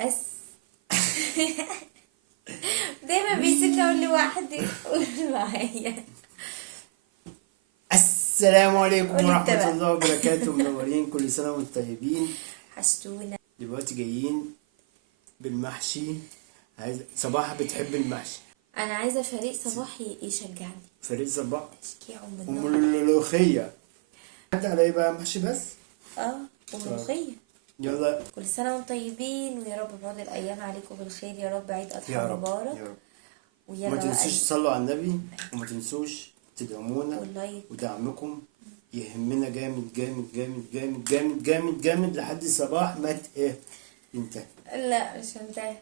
أس دايما بيسيبني اقول لوحدي. قول معايا. السلام عليكم قول انت ورحمة بقى. الله وبركاته. منورين، كل سنة وانتم طيبين. حشتونا. دلوقتي جايين بالمحشي. صباح بتحب المحشي؟ انا عايزه فريق صباح يشجعني. فريق صباح تشجيعه من أم النار. الملوخية. حد على ايه بقى؟ محشي بس؟ وملوخيه. يلا كل سنه وانتم طيبين، ويا رب بعد الايام عليكم بالخير، يا رب عيد اضحى يا رب مبارك. يا رب. ويلا وما بقى تنسوش تصلوا على النبي، وما تنسوش تدعمونا، واللايك. ودعمكم يهمنا جامد جامد جامد جامد جامد جامد جامد لحد صباح ما انت لا مش هنتهي.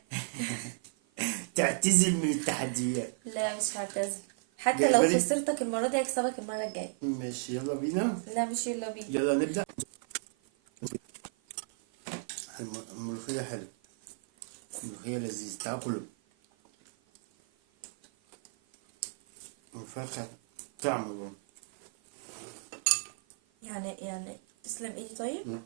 تعتزل من التحديات. لا مش هعتذر، حتى جاي لو بالك؟ خسرتك المره دي هكسبك المره الجايه. ماشي، يلا بينا. لا مش يلا بينا. يلا نبدأ. الملوخية حلوة، الملوخية لذيذ، تاكله الفرخة طعمه برضه. يعني تسلم ايدي طيب.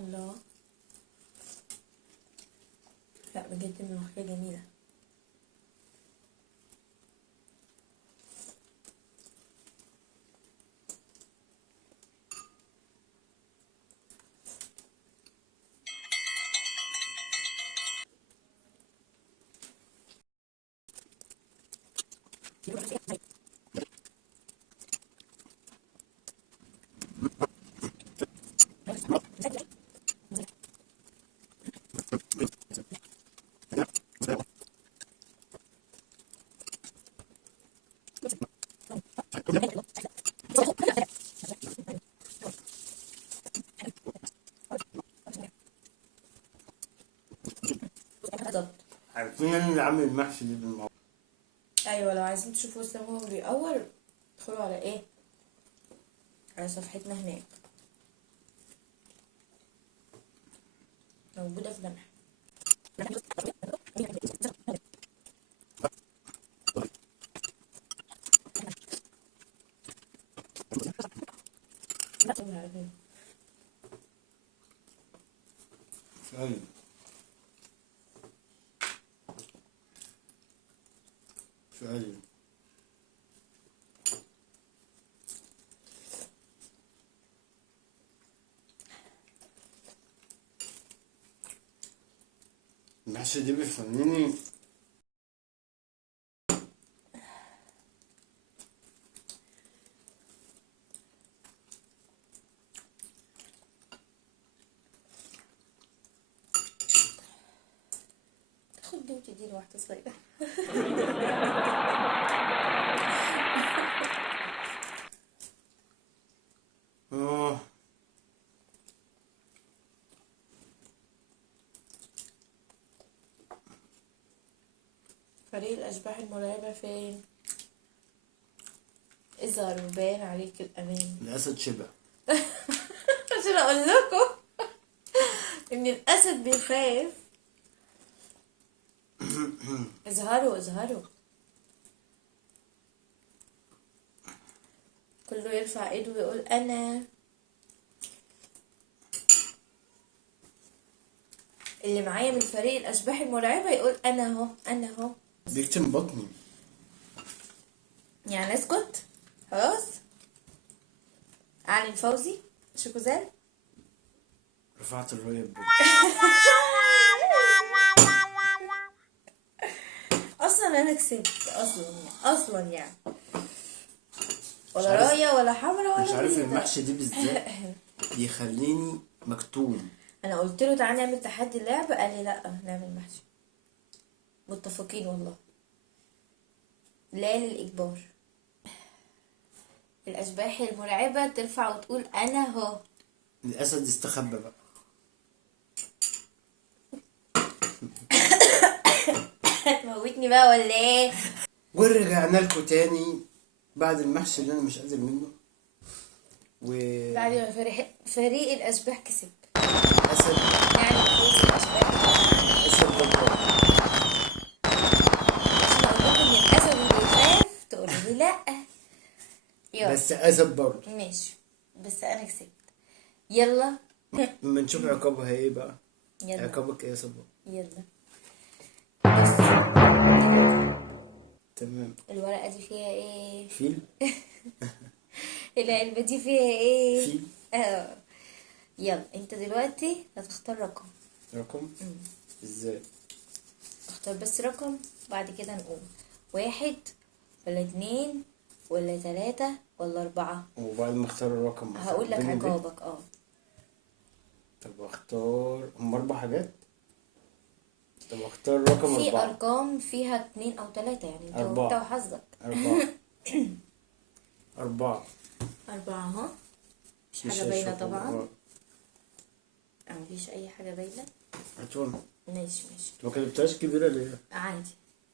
الله. لا بجد الملوخية جميلة. بالظبط. عارفين انا اللي عامل المحشي دي بالموضوع. ايوه لو عايزين تشوفوا اسلام وهو بيقور، ادخلوا على ايه، على صفحتنا هناك، موجودة في لمح. فعلا فعلا. المحشي دي بيخليني تاخد دي وتدي لواحدة صغيرة. اه. فريق الأشباح المرعبة فين؟ اظهر وبان عليك الأمان. الاسد شبع. عشان أقول لكم إن الأسد بيخاف. اظهروا اظهروا. كله يرفع ايده ويقول أنا. اللي معايا من فريق الأشباح المرعبة يقول أنا أهو أنا أهو. بيكتم بطني. يعني اسكت خلاص. أعلن فوزي شوكوزال. رفعت الرايه بجد. اصلا انا كسبت اصلا يعني مش ولا عارف- رايه ولا حمرا مش ولا عارف بيضة. المحشي دي بالذات بيخليني مكتوم. انا قلت له تعالى نعمل تحدي اللعب، قال لي لا نعمل محشي. متفقين والله، لا للاجبار. الاشباح المرعبه ترفع وتقول انا اهو. الاسد استخبى بقى. هتموتني بقى ولا ايه؟ ورجعنا لكم تاني بعد المحشي اللي انا مش قادر منه. بعد ما فريق الاشباح كسب. اسد يعني فوز الاشباح. اسد جبار. عشان اقول لكم ان الاسد اللي بيخاف تقولوا لي لا. يلا بس اسد برضه. ماشي بس انا كسبت. يلا. اما نشوف عقابها ايه بقى. يلا عقابك ايه يا صبا؟ يلا. بص، تمام. الورقة دي فيها ايه؟ فيل. العلبة دي فيها ايه؟ فيل. يلا انت دلوقتي هتختار رقم. رقم؟ ازاي؟ اختار بس رقم، بعد كده نقول 1 ولا 2 ولا 3 ولا 4. وبعد ما اختار الرقم هقول لك بيني وبين- عقابك. طب اختار هم 4 حاجات. طب اختار رقم في 4. ارقام فيها 2 أو 3، يعني انت 4. وحظك. 4. 4. 4 اهو. مش حاجة باينة طبعا. مفيش اي حاجة باينة. هاتون. ماشي. ما كتبتهاش كبيرة ليه؟ عادي.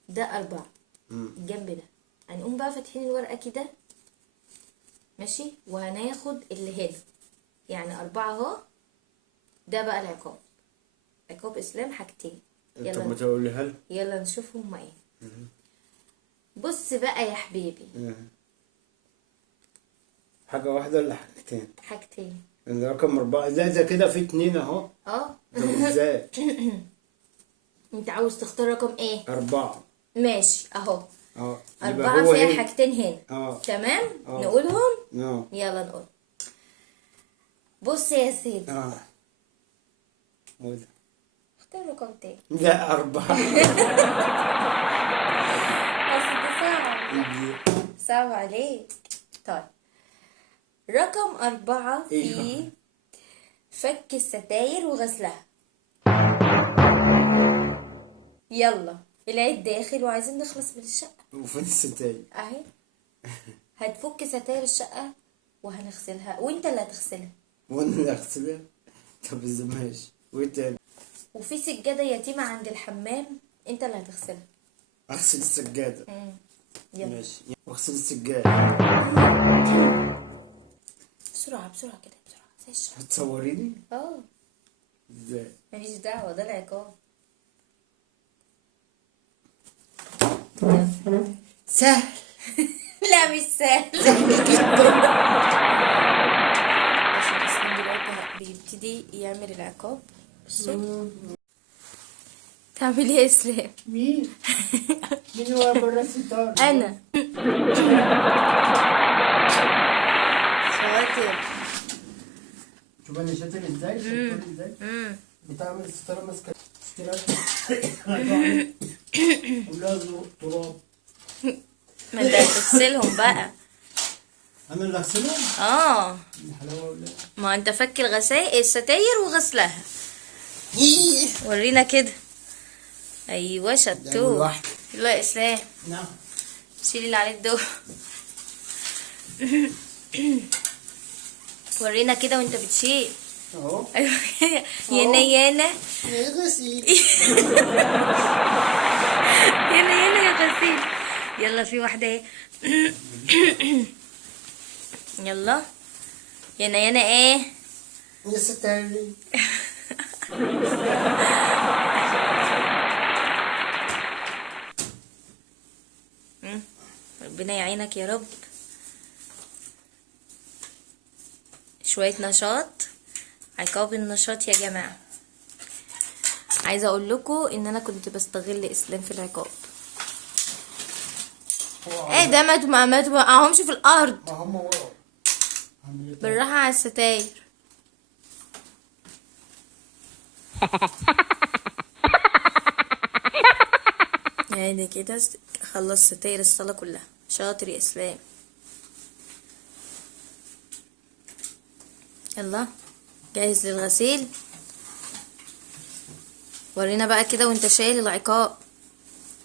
ده 4 الجنب ده. هنقوم بقى فاتحين الورقة كده، ماشي، وهناخد اللي هنا، يعني 4 اهو. ده بقى العقاب. عقاب اسلام حاجتين. طب ما يلا تقوليها لي. يلا نشوف هما ايه. بص بقى يا حبيبي، حاجة واحدة ولا حاجتين؟ حاجتين. الرقم 4 ده كده في 2 اهو. طب ازاي؟ انت عاوز تختار رقم ايه؟ 4. ماشي اهو. يبقى 4 هو فيها هنا. حاجتين هنا. تمام. نقولهم. يلا نقول. بص يا سيدي. وده. اختار رقم تاني. لا 4. اصل ده صعب. صعب عليك. طيب، رقم 4 فيه فك الستاير وغسلها. يلا، العيد داخل وعايزين نخلص من الشقة. وفين الستاير؟ اهي. هتفك ستاير الشقة وهنغسلها، وانت اللي هتغسلها. وانا اللي اغسلها؟ طب ازاي؟ ماشي. وايه تاني؟ وفي سجادة يتيمة عند الحمام، انت اللي هتغسلها. اغسل السجادة. يلا. ماشي. واغسل السجادة. بسرعة بسرعة كده، بسرعة زي الشهر. هتصوريني؟ ازاي؟ مفيش دعوة، ده العقاب. سهل. لا مش سهل. عشان اسلام دلوقتي بيبتدي يعمل العقاب. بصوا. تعمل ايه يا اسلام؟ مين هو بره الستار؟ انا. شاطر. شوف انا شاطر ازاي. شاطر ازاي. بتعمل الستاره ماسكه ستاره. ولازم تراب. ما انت هتغسلهم بقى. انا اللي اغسلهم؟ الحلاوه ولا إيه؟ ما انت فك الستاير وغسلها. ورينا كده. ايوه شطور. يلا يا اسلام. نعم. شيل اللي عليك دول. ورينا كده وانت بتشيل. اهو. ايوه. يانا يا غسيل. يانا يا غسيل. يلا في واحدة اهي. يلا. يانا ايه؟ يا ستاري. ربنا يعينك يا رب. شوية نشاط. عقاب النشاط يا جماعة. عايزة اقول لكم ان انا كنت بستغل اسلام في العقاب. ايه ده؟ ما توقعهمش في الارض. ما هم وقعوا. بالراحة على الستاير. يعني كده خلص ستاير الصلاة كلها. شاطر يا اسلام. يلا جاهز للغسيل. ورينا بقى كده وانت شايل العقاب.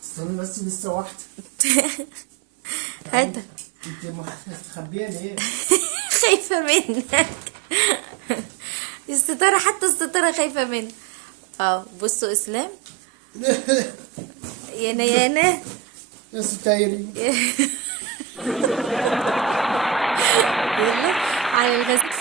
استنى بس لسه واحدة. هات. انت مستخبية ليه؟ خايفة منك. الستارة، حتى الستارة خايفة منك. بصوا اسلام. يانا يا ستايري. يلا على الغسيل.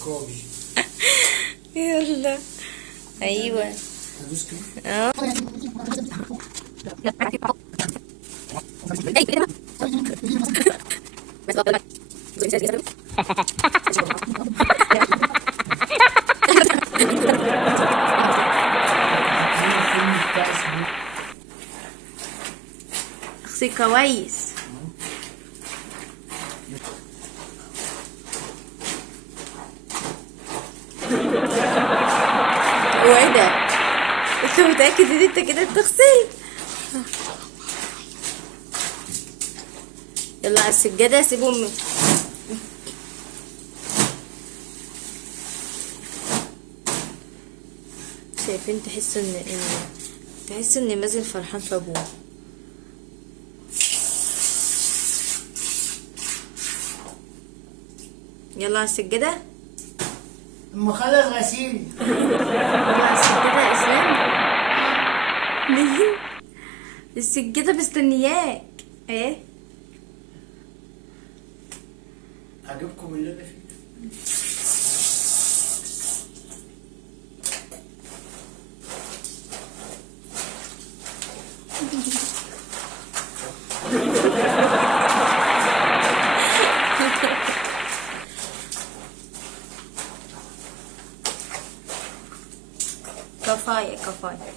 عقابي. يلا. ايوه. هدوس كده. اه. اخسي كويس. هو ايه ده؟ انت متأكد ان انت كده بتغسل؟ يلا على السجادة سيبهم. شايفين؟ تحسوا ان مازن فرحان في ابوه. يلا على السجادة. اما خلص غسيل. يلا على السجادة يا اسلام. السجادة مستنياك. ايه؟ عجبكم اللي انا فيه؟ كفاية كفاية.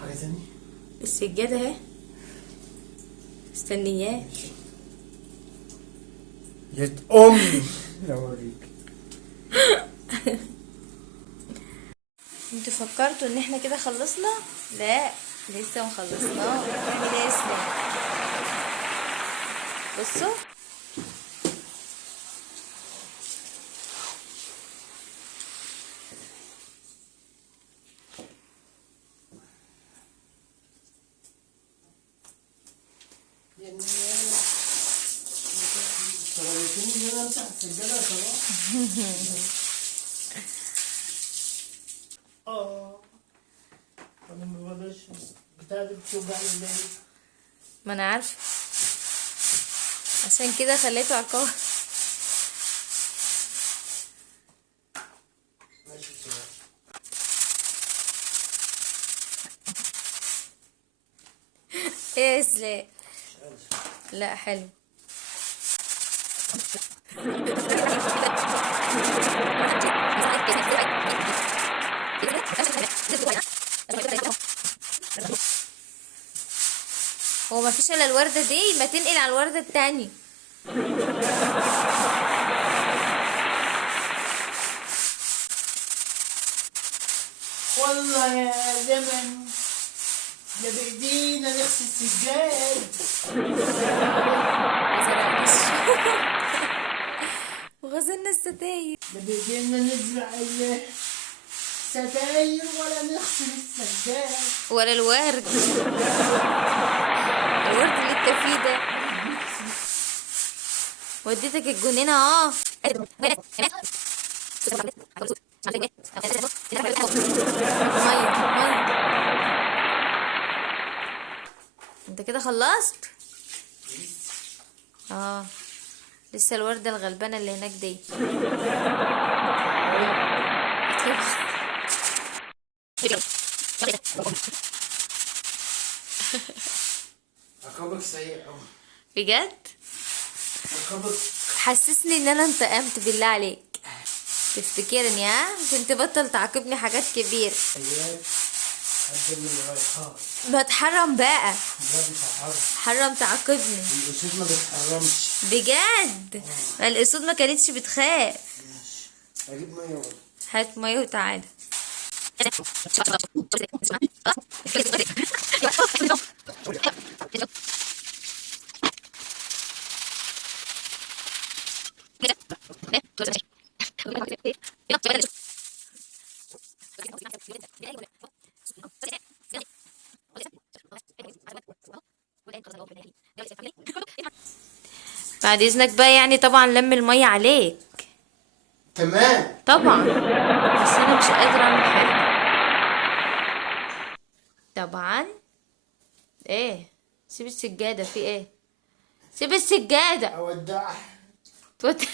حاجة تانية؟ السجادة اهي مستنياك. يا امي يا وريك. انتوا فكرتوا ان احنا كده خلصنا؟ لا، لسه مخلصناه. نعمل ايه يا اسلام؟ بصوا. صورتيني ان انا امسح السجادة يا صلاح. انا ما بقدرش بتاع دي بتوجعني ليه؟ ما انا عارفه، عشان كده خليته عقاب. ماشي صلاح. ايه يا اسلام؟ لا حلو. هو ما فيش الا الوردة دي، ما تنقل على الوردة التانية. والله يا زمن يا بايدينا نغسل السجاد. وغسلنا الستاير. لا بايدينا نزرع الستاير ولا نغسل السجاد. ولا الورد. الورد اللي انت فيه ده. وديتك الجنينة اهو. مية مية. انت كده خلصت؟ اه، لسه الوردة الغلبانة اللي هناك دي. عقابك سيء أوي. بجد؟ عقابك حسسني ان انا انتقمت بالله عليك. تفتكرني ها؟ عشان تبطل تعاقبني حاجات كبيرة. حياة قد من الرايحات. ما تحرم بقى. ده بيتحرم. حرم تعاقبني. الأسود ما بتحرمش. بجد؟ ما الاسود ما كانتش بتخاف. ماشي. أجيب مية ولا؟ هات ميه وتعالى. بعد اذنك بقى، يعني طبعا لم المية عليك كمان طبعا، بس انا مش قادرة اعمل حاجة طبعا. ايه؟ سيب السجادة، في ايه؟ سيب السجادة. اودعها. توت-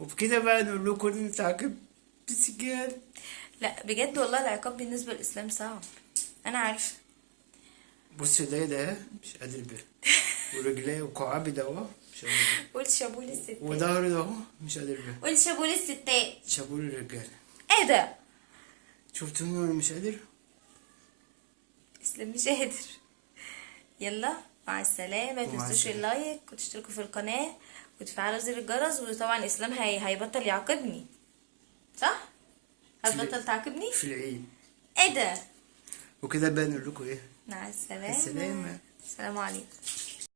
وبكده بقى نقول لكم تعاقب بالسجاد. لا بجد والله العقاب بالنسبة للإسلام صعب، أنا عارفة. بص ده مش قادر بيه، ورجليه وكعبي ده اهو مش قادر بيه، قول شابوه للستات، وظهري ده اهو مش قادر بيه. قول شابوه للستات. شابوه للرجاله. ايه ده؟ شفتوني وانا مش قادر. إسلام مش قادر. يلا مع السلامة، متنسوش السلامة. اللايك وتشتركوا في القناة وتفعلوا زر الجرس. وطبعا إسلام هيبطل يعاقبني، صح؟ هتبطل تعاقبني؟ في العيد. ايه ده؟ وكده بقى نقول لكم ايه؟ مع السلامة. السلامة. السلام عليكم.